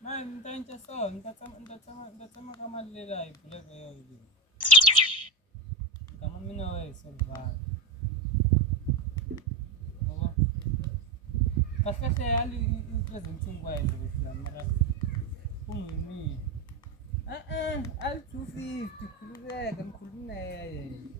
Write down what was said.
Man, ntantsha so, ntatsama ka mali leyi laha hi buleke yona leyi. Nkama mina wa hi Silvana. Kahle hle hali i-presenting wise ukuthi mara kumini. Ali 250 khululeka ngikhuluma na yeye.